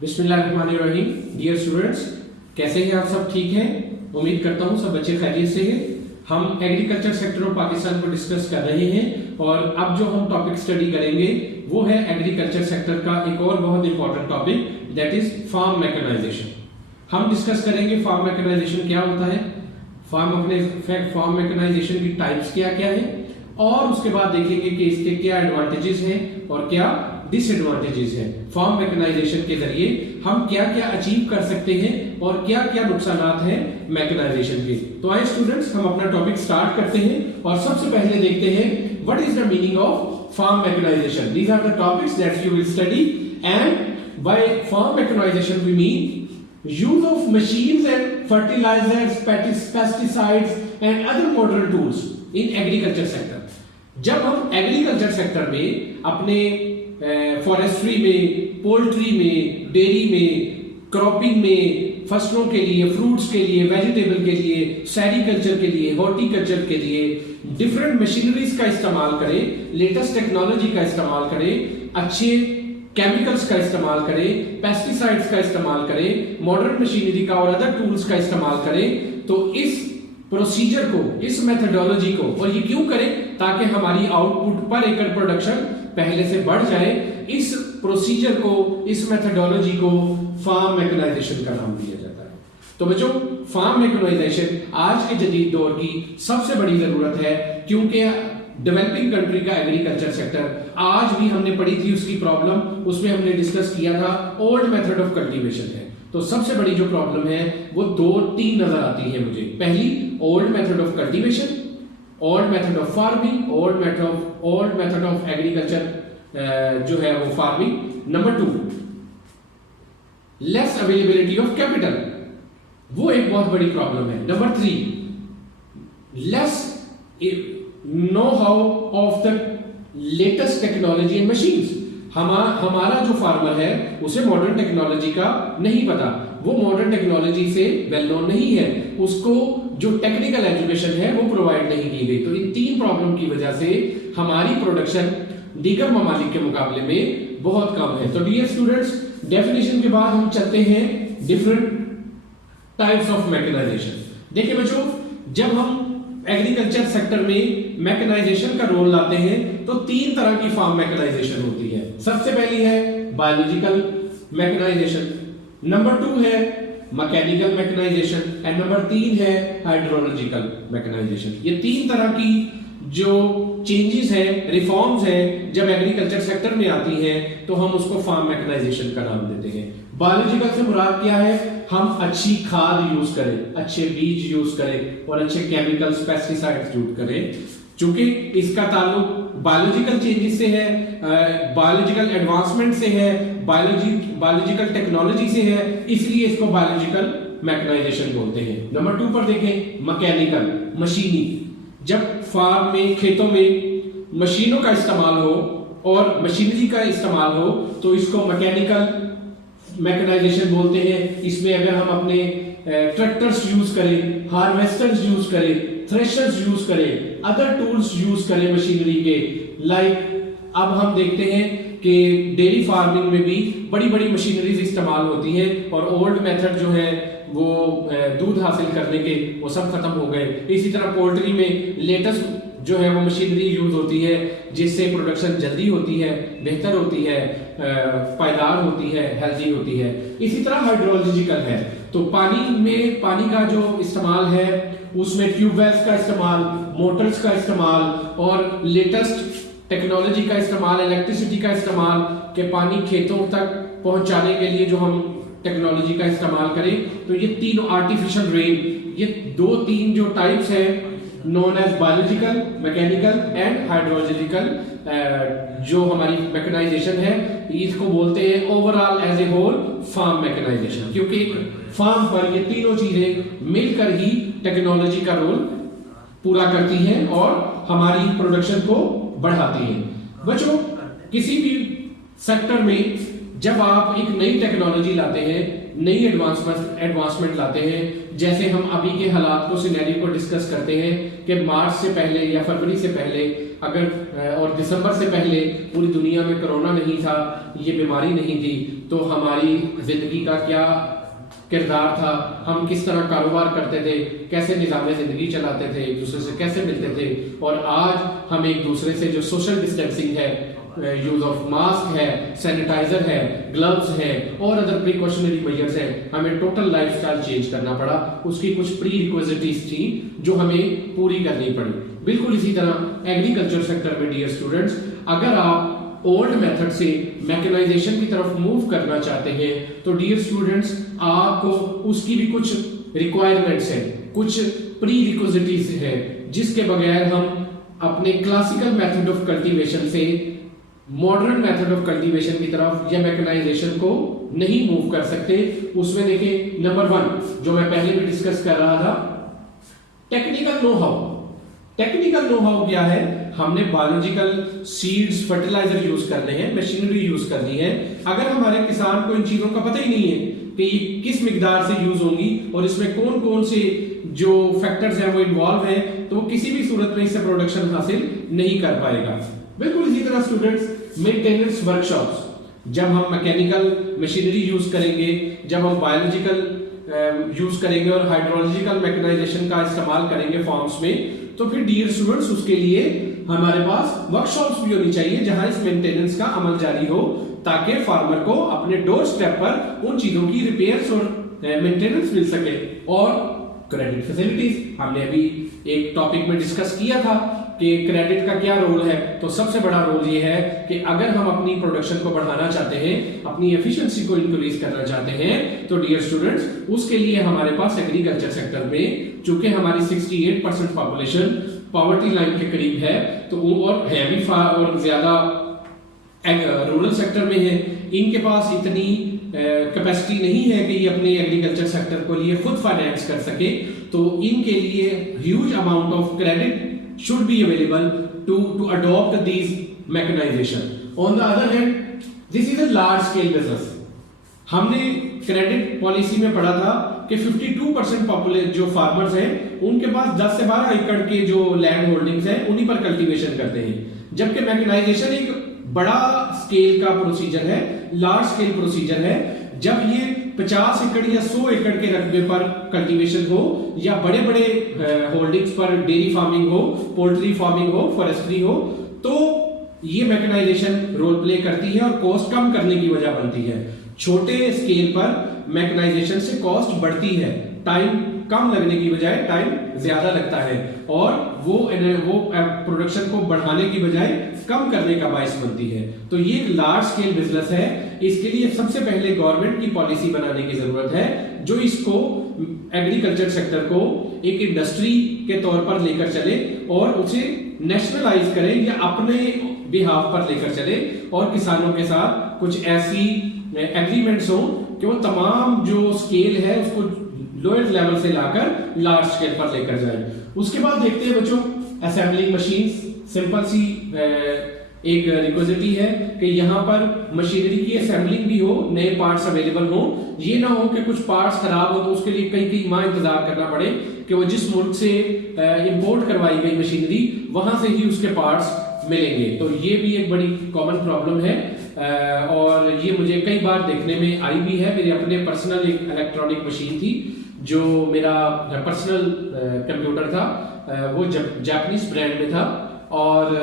बिस्मिल्लाहिर्रहमानिर्रहीम। Dear students, कैसे हैं आप सब? ठीक हैं? उम्मीद करता हूं सब बच्चे खैरियत से हैं। हम एग्रीकल्चर सेक्टर ऑफ पाकिस्तान को डिस्कस कर रहे हैं और अब जो हम टॉपिक स्टडी करेंगे वो है एग्रीकल्चर सेक्टर का एक और बहुत important topic, that is farm mechanization. हम डिस्कस करेंगे फार्म मैकेनाइजेशन क्या होता है, फार्म मैकेनाइजेशन की टाइप्स क्या क्या है, और उसके बाद देखेंगे कि इसके क्या एडवांटेजेस हैं और क्या डिसएडवांटेजेस हैं। फार्म मैकेनाइजेशन के जरिए हम क्या क्या अचीव कर सकते हैं और क्या क्या नुकसानात हैं मैकेनाइजेशन के। तो आइए स्टूडेंट्स, हम अपना टॉपिक स्टार्ट करते हैं और सबसे पहले देखते हैं what is the meaning of farm mechanization. These are the topics that you will study, and by farm mechanization we mean use of machines and fertilizers, pesticides and other modern tools in agriculture sector। जब हम agriculture sector में अपने forestry में, poultry में, dairy में, cropping में, फसलों के लिए, फ्रूट्स के लिए, वेजिटेबल के लिए, सेरिकल्चर के लिए, हॉर्टिकल्चर के लिए डिफरेंट मशीनरीज का इस्तेमाल करें, लेटेस्ट टेक्नोलॉजी का इस्तेमाल करें, अच्छे केमिकल्स का इस्तेमाल करें, पेस्टिसाइड्स का इस्तेमाल करें, मॉडर्न मशीनरी का और अदर टूल्स का इस्तेमाल करें, तो इस प्रोसीजर को, इस मेथोडोलॉजी को, और ये क्यों करें? ताकि हमारी आउटपुट पर एकड़ प्रोडक्शन पहले से बढ़ जाए। इस प्रोसीजर को, इस मेथोडोलॉजी को फार्म मैकेनाइजेशन का नाम दिया जाता है। तो बच्चों, फार्म मैकेनाइजेशन आज के जदीद दौर की सबसे बड़ी जरूरत है, क्योंकि डेवलपिंग कंट्री का एग्रीकल्चर सेक्टर आज भी हमने पढ़ी थी उसकी प्रॉब्लम, उसमें हमने डिस्कस किया था ओल्ड मेथड ऑफ कल्टीवेशन है। तो सबसे बड़ी जो प्रॉब्लम है वो 2-3 नजर आती है मुझे। पहली, old method of cultivation, old method of farming, old method of agriculture जो है वो farming. Number 2, less availability of capital, वो एक बहुत बड़ी प्रॉब्लम है। Number 3, less know how of the latest technology and machines. हमारा जो फार्मर है उसे मॉडर्न टेक्नोलॉजी का नहीं पता, वो मॉडर्न टेक्नोलॉजी से वेल नोन नहीं है, उसको जो टेक्निकल एजुकेशन है वो प्रोवाइड नहीं की गई। तो इन 3 प्रॉब्लम की वजह से हमारी प्रोडक्शन दीगर ममालिक के मुकाबले में बहुत कम है। तो डियर स्टूडेंट्स, डेफिनेशन के बाद हम चलते हैं डिफरेंट टाइप्स ऑफ मैकेनाइजेशन। देखिए बच्चों, जब हम एग्रीकल्चर सेक्टर में मैकेनाइजेशन का रोल लाते हैं तो 3 तरह की फार्म मैकेनाइजेशन होती है। सबसे पहली है बायोलॉजिकल मैकेनाइजेशन, नंबर 2 है मैकेनिकल मैकेनाइजेशन, एंड नंबर 3 है हाइड्रोलॉजिकल मैकेनाइजेशन। ये 3 तरह की जो चेंजेस है, रिफॉर्म्स है, जब एग्रीकल्चर सेक्टर में आती हैं तो हम उसको फार्म मैकेनाइजेशन का नाम देते हैं। बायोलॉजिकल से मुराद क्या है? हम अच्छी खाद यूज करें, अच्छे बीज यूज करें और अच्छे केमिकल्स, पेस्टिसाइड्स यूज करें। चूंकि इसका ताल्लुक बायोलॉजिकल चेंजेस से है, बायोलॉजिकल एडवांसमेंट से है, बायोलॉजिकल टेक्नोलॉजी से है, इसलिए इसको बायोलॉजिकल मैकेनाइजेशन बोलते हैं। नंबर 2 पर देखें, मैकेनिकल, मशीनी। जब फार्म में, खेतों में मशीनों का इस्तेमाल हो और मशीनरी का इस्तेमाल हो तो इसको मैकेनिकल मैकेनाइजेशन बोलते हैं। इसमें अगर हम अपने ट्रैक्टर्स यूज करें, हार्वेस्टर्स यूज करें, थ्रेशर्स यूज करें, अदर टूल्स यूज करें मशीनरी के, लाइक अब हम देखते हैं कि डेयरी फार्मिंग में भी बड़ी बड़ी मशीनरीज इस्तेमाल होती हैं और ओल्ड मेथड जो है वो दूध हासिल करने के, वो सब खत्म हो गए। इसी तरह पोल्ट्री में लेटेस्ट जो है वो मशीनरी यूज होती है जिससे प्रोडक्शन जल्दी होती है, बेहतर होती है, पायदार होती है, हेल्दी होती है। इसी तरह हाइड्रोलॉजिकल है, तो पानी में, पानी का जो इस्तेमाल है उसमें ट्यूबवेल्स का इस्तेमाल, मोटर्स का इस्तेमाल और लेटेस्ट टेक्नोलॉजी का इस्तेमाल, इलेक्ट्रिसिटी का इस्तेमाल, के पानी खेतों तक पहुंचाने के लिए जो हम टेक्नोलॉजी का इस्तेमाल करें। तो ये तीनों, आर्टिफिशियल रेन, ये 2-3 जो टाइप्स है known as biological, mechanical and hydrological, जो हमारी मैकेनाइजेशन है इसको बोलते हैं overall as a whole farm mechanization, क्योंकि फार्म पर ये तीनों चीजें मिलकर ही टेक्नोलॉजी का रोल पूरा करती हैं और हमारी प्रोडक्शन को बढ़ाती हैं। बच्चों, किसी भी सेक्टर में जब आप एक नई टेक्नोलॉजी लाते हैं, नई एडवांसमेंट लाते हैं, जैसे हम अभी के हालात को, सिनेरियो को डिस्कस करते हैं कि मार्च से पहले या फरवरी से पहले अगर और दिसंबर से पहले पूरी दुनिया में कोरोना नहीं था, ये बीमारी नहीं थी, तो हमारी जिंदगी का क्या किरदार था, हम किस तरह कारोबार करते थे, कैसे निज़ाम ज़िंदगी चलाते थे, एक दूसरे से कैसे मिलते थे। और आज हम एक दूसरे से जो सोशल डिस्टेंसिंग है, यूज ऑफ मास्क है, सैनिटाइजर है, ग्लव्स है और अदर प्रिकॉशनरी मेजर्स है, हमें टोटल लाइफस्टाइल चेंज करना पड़ा। उसकी कुछ प्री रिक्विजिटीज थी जो हमें पूरी करनी पड़ी। बिल्कुल इसी तरह एग्रीकल्चर सेक्टर में डियर स्टूडेंट्स, अगर आप ओल्ड मेथड से मैकेनाइजेशन की तरफ मूव करना चाहते हैं तो डियर स्टूडेंट्स आपको उसकी भी कुछ रिक्वायरमेंट्स है, कुछ प्री रिक्विजिटीज है, जिसके बगैर हम अपने क्लासिकल मेथड ऑफ कल्टीवेशन से मॉडर्न मेथड ऑफ कल्टीवेशन की तरफ या मैकेनाइजेशन को नहीं मूव कर सकते। उसमें देखिए नंबर 1 जो मैं पहले भी डिस्कस कर रहा था, technical know how. Technical know how क्या है? हमने बायोलॉजिकल सीड्स, फर्टिलाइजर यूज करने हैं, मशीनरी यूज करनी है। अगर हमारे किसान को इन चीजों का पता ही नहीं है कि ये किस मिकदार से यूज होंगी और इसमें कौन कौन से जो फैक्टर्स हैं वो इन्वॉल्व हैं, तो वो किसी भी सूरत में इससे प्रोडक्शन हासिल नहीं कर पाएगा। बिल्कुल इसी तरह स्टूडेंट्स मेंटेनेंस वर्कशॉप्स, जब हम मैकेनिकल मशीनरी यूज करेंगे, जब हम बायोलॉजिकल यूज करेंगे और हाइड्रोलॉजिकल मैकेनाइजेशन का इस्तेमाल करेंगे फॉर्म्स में, तो फिर डियर स्टूडेंट्स उसके लिए हमारे पास वर्कशॉप्स भी होनी चाहिए जहां इस मेंटेनेंस का अमल जारी हो, ताकि फार्मर को अपने डोर स्टेप पर उन चीजों की रिपेयर्स और मेंटेनेंस मिल सके। और क्रेडिट फैसिलिटीज हमने अभी एक टॉपिक में डिस्कस किया था कि क्रेडिट का क्या रोल है। तो सबसे बड़ा रोल ये है कि अगर हम अपनी प्रोडक्शन को बढ़ाना चाहते हैं, अपनी एफिशिएंसी को इंक्रीज करना चाहते हैं, तो डियर स्टूडेंट्स उसके लिए हमारे पास एग्रीकल्चर सेक्टर में, चूंकि हमारी 68% पॉपुलेशन पॉवर्टी लाइन के करीब है, तो वो और है भी और ज्यादा रूरल सेक्टर में है, इनके पास इतनी कैपेसिटी नहीं है कि ये अपने एग्रीकल्चर सेक्टर को लिए खुद फाइनेंस कर सके। तो इनके लिए huge amount of credit should be available to adopt these mechanization. On the other hand, this is a large scale business. हमने क्रेडिट पॉलिसी में पढ़ा था कि 52% पॉपुलेशन जो फार्मर्स हैं उनके पास 10 से 12 एकड़ के जो लैंड होल्डिंग्स हैं उन्हीं पर कल्टीवेशन करते हैं, जबकि मैकेनाइजेशन एक बड़ा स्केल का प्रोसीजर है, लार्ज स्केल प्रोसीजर है। जब ये 50 एकड़ या 100 एकड़ के रकबे पर कल्टीवेशन हो या बड़े बड़े होल्डिंग्स पर डेयरी फार्मिंग हो, पोल्ट्री फार्मिंग हो, फॉरेस्ट्री हो, तो ये मैकेनाइजेशन रोल प्ले करती है और कॉस्ट कम करने की वजह बनती है। छोटे स्केल पर मैकेनाइजेशन से कॉस्ट बढ़ती है, टाइम कम लगने की बजाय टाइम ज्यादा लगता है और वो प्रोडक्शन को बढ़ाने की बजाय कम करने का बायस बनती है। तो ये लार्ज स्केल बिजनेस है, इसके लिए सबसे पहले गवर्नमेंट की पॉलिसी बनाने की जरूरत है जो इसको एग्रीकल्चर सेक्टर को एक इंडस्ट्री के तौर पर लेकर चले और उसे नेशनलाइज करे या अपने बिहाफ पर लेकर चले और किसानों के साथ कुछ ऐसी एग्रीमेंट्स हो कि वो तमाम जो स्केल है उसको लोएस्ट लेवल से लाकर लार्ज स्केल पर लेकर जाए। उसके बाद देखते हैं बच्चों असेंबलिंग मशीन्स। सिंपल सी एक रिक्विजिटी है कि यहाँ पर मशीनरी की असेंबलिंग भी हो, नए पार्ट्स अवेलेबल हो। ये ना हो कि कुछ पार्ट्स खराब हो तो उसके लिए कई माह इंतजार करना पड़े कि वो जिस मुल्क से इंपोर्ट करवाई गई मशीनरी वहां से ही उसके पार्ट्स मिलेंगे। तो ये भी एक बड़ी कॉमन प्रॉब्लम है और ये मुझे कई बार देखने में आई भी है। मेरे अपने पर्सनल एक इलेक्ट्रॉनिक मशीन थी जो मेरा पर्सनल कंप्यूटर था, वो जापानीज ब्रांड में था और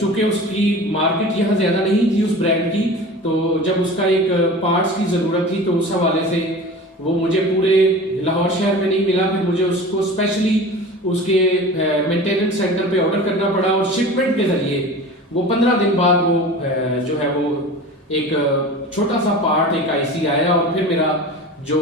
चूंकि उसकी मार्केट यहाँ ज्यादा नहीं थी उस ब्रांड की, तो जब उसका एक पार्ट्स की जरूरत थी तो उस हवाले से वो मुझे पूरे लाहौर शहर में नहीं मिला। फिर मुझे उसको स्पेशली उसके मेंटेनेंस सेंटर पे ऑर्डर करना पड़ा और शिपमेंट के जरिए वो 15 दिन बाद वो जो है वो एक छोटा सा पार्ट, एक आईसी आया और फिर मेरा जो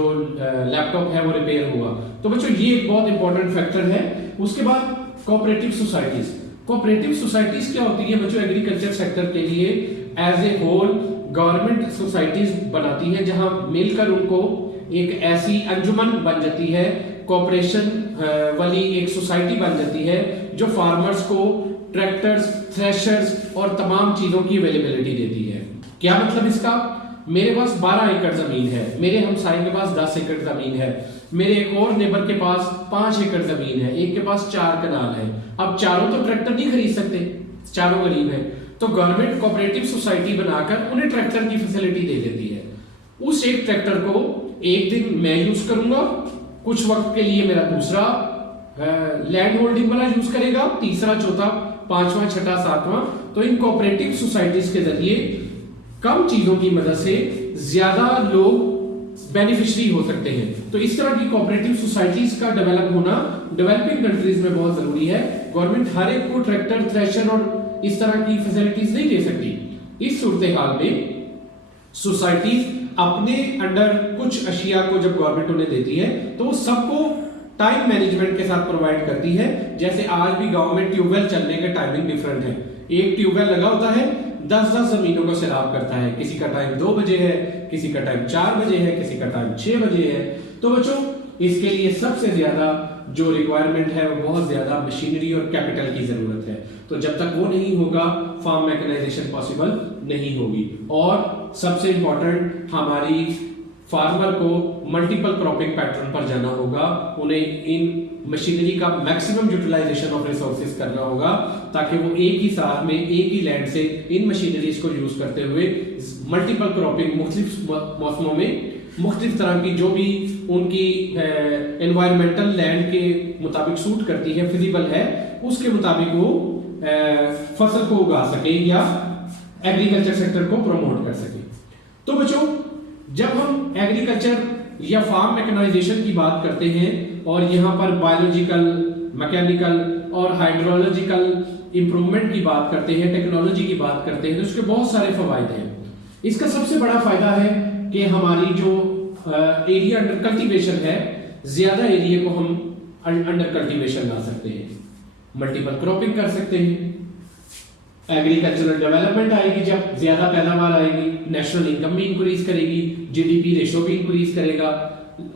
लैपटॉप है वो रिपेयर हुआ। तो बच्चों ये एक बहुत इंपॉर्टेंट फैक्टर है। उसके बाद कोऑपरेटिव सोसाइटीज। कोऑपरेटिव सोसाइटीज क्या होती है बच्चों? एग्रीकल्चर सेक्टर के लिए as a whole government societies बनाती है जहां मिलकर उनको एक ऐसी अंजुमन बन जाती है, कोऑपरेशन वाली एक सोसाइटी बन जाती है जो फार्मर्स को ट्रैक्टर्स, थ्रेशर्स और तमाम चीजों की अवेलेबिलिटी देती है। क्या मतलब इसका? मेरे पास 12 एकड़ जमीन है, मेरे हमसाये के पास 10 एकड़ जमीन है, मेरे एक और नेबर के पास 5 एकड़ जमीन है, एक के पास 4 कनाल है। अब चारों तो ट्रैक्टर नहीं खरीद सकते, चारों गरीब हैं, तो गवर्नमेंट कोऑपरेटिव सोसाइटी बनाकर उन्हें ट्रैक्टर की फैसिलिटी दे देती है। उस एक ट्रैक्टर को एक दिन मैं यूज करूंगा, कुछ वक्त के लिए मेरा दूसरा लैंड होल्डिंग वाला यूज करेगा, तीसरा, चौथा, पांचवा, छठा, सातवां। तो इन कोऑपरेटिव सोसाइटीज के जरिए कम चीजों की मदद से ज्यादा लोग बेनिफिशियरी हो सकते हैं। तो इस तरह की कोऑपरेटिव सोसाइटीज का डेवलप होना डेवलपिंग कंट्रीज में बहुत जरूरी है। गवर्नमेंट हर एक को ट्रैक्टर, थ्रेशर और इस तरह की फैसिलिटीज नहीं दे सकती। इस सूरत हाल में सोसाइटीज अपने अंडर कुछ अशिया को जब गवर्नमेंट उन्हें देती है तो वो सबको टाइम मैनेजमेंट के साथ प्रोवाइड करती है। जैसे आज भी गांव में ट्यूबवेल चलने के टाइमिंग डिफरेंट है, एक ट्यूबवेल लगा होता है 10-10 जमीनों को सैलाब करता है, किसी का टाइम 2 बजे है, किसी का टाइम 4 बजे है, किसी का टाइम 6 बजे है। तो बच्चों इसके लिए सबसे ज्यादा जो रिक्वायरमेंट है वो बहुत ज्यादा मशीनरी और कैपिटल की जरूरत है। तो जब तक वो नहीं होगा फार्म मैकेनाइजेशन पॉसिबल नहीं होगी। और सबसे इंपॉर्टेंट हमारी फार्मर को मल्टीपल क्रॉपिंग पैटर्न पर जाना होगा, उन्हें इन मशीनरी का मैक्सिमम यूटिलाइजेशन ऑफ रिसोर्सेज करना होगा ताकि वो एक ही साथ में एक ही लैंड से इन मशीनरीज को यूज करते हुए मल्टीपल क्रॉपिंग मुख्तलिफ मौसमों में मुख्तलिफ तरह की जो भी उनकी एनवायरमेंटल लैंड के मुताबिक सूट करती है, फिजिबल है, उसके मुताबिक वो फसल को उगा सके या एग्रीकल्चर सेक्टर को प्रमोट कर सके। तो बच्चों जब हम एग्रीकल्चर या फार्म मैकेनाइजेशन की बात करते हैं और यहाँ पर बायोलॉजिकल, मैकेनिकल और हाइड्रोलॉजिकल इंप्रूवमेंट की बात करते हैं, टेक्नोलॉजी की बात करते हैं, तो उसके बहुत सारे फायदे हैं। इसका सबसे बड़ा फायदा है कि हमारी जो एरिया अंडर कल्टीवेशन है, ज्यादा एरिया को हम अंडर कल्टीवेशन ला सकते हैं, मल्टीपल क्रॉपिंग कर सकते हैं, एग्रीकल्चरल डेवलपमेंट आएगी, जब ज्यादा पैदावार आएगी, नेशनल इनकम भी इंक्रीज करेगी, जीडीपी रेशो भी इंक्रीज करेगा,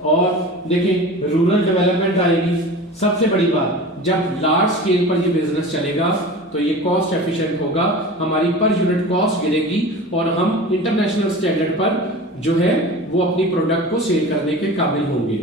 और देखें रूरल डेवलपमेंट आएगी। सबसे बड़ी बात, जब लार्ज स्केल पर ये बिजनेस चलेगा तो ये कॉस्ट एफिशिएंट होगा, हमारी पर यूनिट कॉस्ट गिरेगी और हम इंटरनेशनल स्टैंडर्ड पर जो है वो अपनी प्रोडक्ट को सेल करने के काबिल होंगे।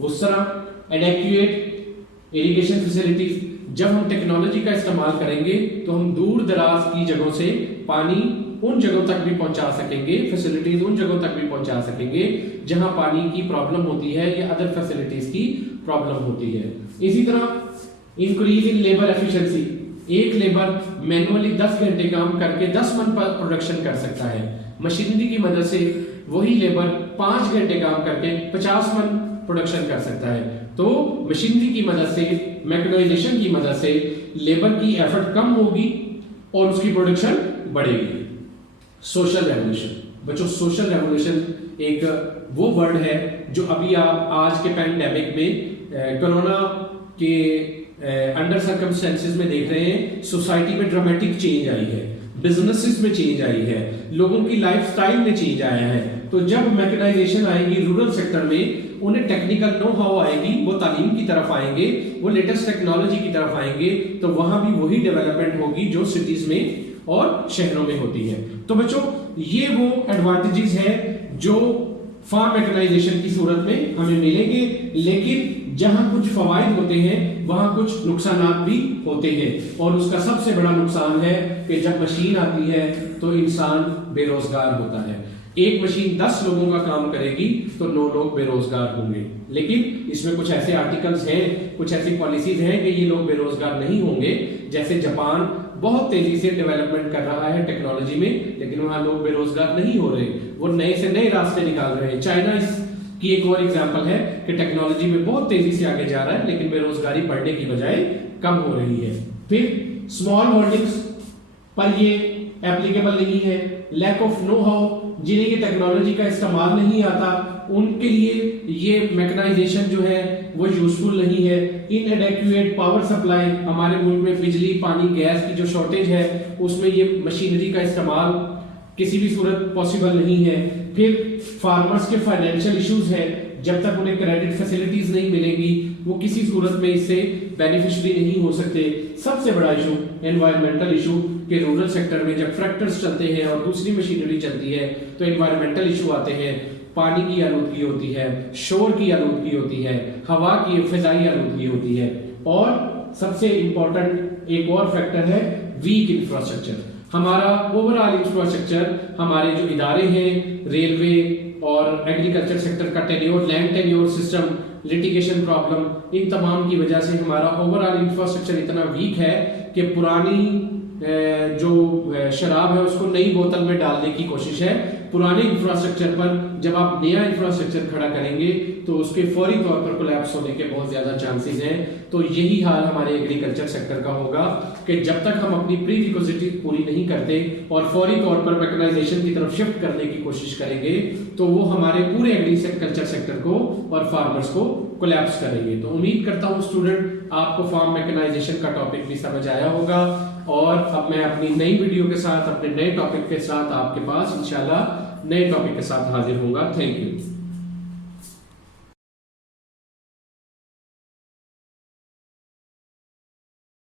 उस तरह एडेक्वेट इरिगेशन फैसिलिटीज, जब हम टेक्नोलॉजी का इस्तेमाल करेंगे तो हम दूर दराज की जगहों से पानी उन जगहों तक भी पहुंचा सकेंगे, फैसिलिटीज उन जगहों तक भी पहुंचा सकेंगे जहां पानी की प्रॉब्लम होती है या अदर फैसिलिटीज की प्रॉब्लम होती है। इसी तरह इंक्रीज इन लेबर एफिशिएंसी, एक लेबर मैनुअली 10 घंटे काम करके 10 मन पर प्रोडक्शन कर सकता है, मशीनरी की मदद से वही लेबर 5 घंटे काम करके 50 मन प्रोडक्शन कर सकता है। तो मशीनरी की मदद से, मैकेनाइजेशन की मदद से लेबर की एफर्ट कम होगी और उसकी प्रोडक्शन बढ़ेगी। सोशल रेवोल्यूशन, बच्चों सोशल रेवोल्यूशन एक वो वर्ड है जो अभी आप आज के पैंडेमिक में कोरोना के अंडर सर्कमस्टेंसेस में देख रहे हैं। सोसाइटी में ड्रामेटिक चेंज आई है, बिजनेसेस में चेंज आई है, लोगों की लाइफस्टाइल में चेंज आया है। तो जब मैकेनाइजेशन आएगी रूरल सेक्टर में, उन्हें टेक्निकल नो हाउ आएगी, वो तालीम की तरफ आएंगे, वो लेटेस्ट टेक्नोलॉजी की तरफ आएंगे, तो वहां भी वही डेवलपमेंट होगी जो सिटीज में और शहरों में होती है। तो बच्चों ये वो एडवांटेजेस है जो फार्म मैकेनाइजेशन की सूरत में हमें मिलेंगे, लेकिन जहां कुछ फवायद होते हैं वहां कुछ नुकसान भी होते हैं। और उसका सबसे बड़ा नुकसान है कि जब मशीन आती है तो इंसान बेरोजगार होता है। एक मशीन 10 लोगों का काम करेगी तो 9 लोग बेरोजगार होंगे। लेकिन इसमें कुछ ऐसे आर्टिकल्स हैं, कुछ ऐसी पॉलिसीज हैं कि ये लोग बेरोजगार नहीं होंगे। जैसे जापान बहुत तेजी से डेवलपमेंट कर रहा है टेक्नोलॉजी में, लेकिन वहां लोग बेरोजगार नहीं हो रहे, वो नए से नए रास्ते निकाल रहे हैं। चाइना की एक और एग्जांपल है कि टेक्नोलॉजी में बहुत तेजी से आगे जा रहा है, लेकिन बेरोजगारी बढ़ने की बजाय कम हो रही है। फिर स्मॉल होल्डिंग्स पर ये एप्लीकेबल नहीं है। लैक ऑफ नो हाउ, जिन्हें ये टेक्नोलॉजी का इस्तेमाल नहीं आता, उनके लिए ये मैकेनाइजेशन जो है वो यूजफुल नहीं है। इनएडेक्वेट पावर सप्लाई, हमारे मुल्क में बिजली, पानी, गैस की जो शॉर्टेज है उसमें ये मशीनरी का इस्तेमाल किसी भी सूरत पॉसिबल नहीं है। फिर फार्मर्स के फाइनेंशियल इश्यूज है, जब तक उन्हें क्रेडिट फैसिलिटीज नहीं मिलेंगी वो किसी सूरत में इससे बेनिफिशियरी नहीं हो सकते। सबसे बड़ा इशू एनवायरमेंटल इशू, कि रूरल सेक्टर में जब ट्रैक्टर्स चलते हैं और दूसरी मशीनरी चलती है तो एनवायरमेंटल इशू आते हैं, पानी की आलूदगी होती है, शोर की आलूदगी होती है, हवा की फिजाई आलूदगी होती है, और सबसे इंपॉर्टेंट एक और फैक्टर है वीक इंफ्रास्ट्रक्चर। हमारा ओवरऑल इंफ्रास्ट्रक्चर, हमारे जो इदारे हैं, रेलवे और एग्रीकल्चर सेक्टर का tenure, land tenure system, litigation problem, इन तमाम की वजह से हमारा ओवरऑल इंफ्रास्ट्रक्चर इतना वीक है कि पुरानी जो शराब है उसको नई बोतल में डालने की कोशिश है। पुराने इंफ्रास्ट्रक्चर पर जब आप नया इंफ्रास्ट्रक्चर खड़ा करेंगे तो उसके फौरी तौर पर कोलैप्स होने के बहुत ज्यादा चांसेस हैं। तो यही हाल हमारे एग्रीकल्चर सेक्टर का होगा कि जब तक हम अपनी प्री रिक्विजिट पूरी नहीं करते और फौरी तौर पर मैकेनाइजेशन की तरफ शिफ्ट करने की कोशिश करेंगे तो वो हमारे पूरे एग्रीकल्चर सेक्टर को और फार्मर्स को कोलैप्स करेंगे। तो उम्मीद करता हूँ स्टूडेंट आपको फार्म मैकेनाइजेशन का टॉपिक भी समझ आया होगा, और अब मैं अपनी नई वीडियो के साथ, अपने नए टॉपिक के साथ आपके पास इंशाल्लाह नए टॉपिक के साथ हाजिर होगा। Thank you.